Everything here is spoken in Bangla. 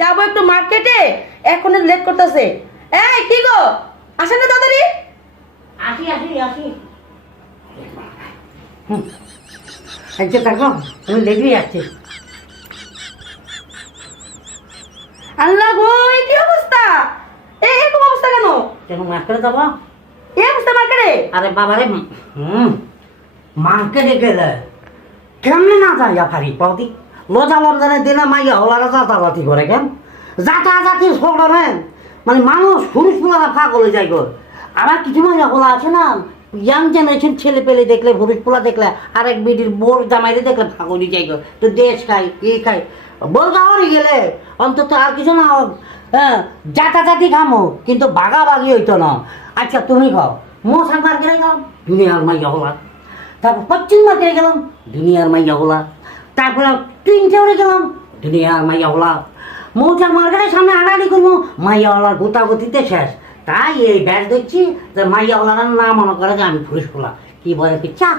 যাবো একটু মার্কেটে, এখন লেট করতেছে। এই কি গো, আসেন না তাড়াতাড়ি। আসি আসি আসি। আচ্ছা থাকো, তুমি লেগেই আসছে। আল্লাহ গো, এই কি অবস্থা? এরকম অবস্থা কেন? কেন মার্কেটে যাবো? এই অবস্থা মার্কেটে? আরে বাবারে, মার্কেটে গেলে কেমনে না যাইয়া পারি পাওতি? লজা লমজানের দিনে মাইয়া হলারা যাতাযাতি করে কেন? যাতাযাতি করেন মানে মানুষ পুরুষ পোলারা পাগল হয়ে যায় গো। আবার কিছু মাইয়া পোলা আছে না, ইয়াং জেনারেশন ছেলে পেলে দেখলে, পুরুষ পোলা দেখলে, আরেক বিডির বোর জামাইরে দেখলে পাগল হয়ে যায় গো। তো দেশ খাই এই খাই বলগাওয়ারি গেলে অন্তত আর কিছু না হোক, হ্যাঁ জাতাজাতি খামো কিন্তু বাগাবাগি হইতো না। আচ্ছা তুমি খাও, মশার মার্কেটে গেলাম, দুনিয়ার মাইয়া হলা। তারপর পশ্চিম মার্কেটে গেলাম, দুনিয়ার মাইয়া হলা। তারপরে টুইন টাউনে গেলাম, দুনিয়ার মাইয়া হলা। মৌচার মার্কেটের সামনে হাঁটাহাঁটি করবো, মাইয়া হলার গোতাগতিতে শেষ। তাই এই ব্যাস দেখছি যে মাইয়া হলার না মনে করে যে আমি পুরুষ পোলা। কি বলে কি চা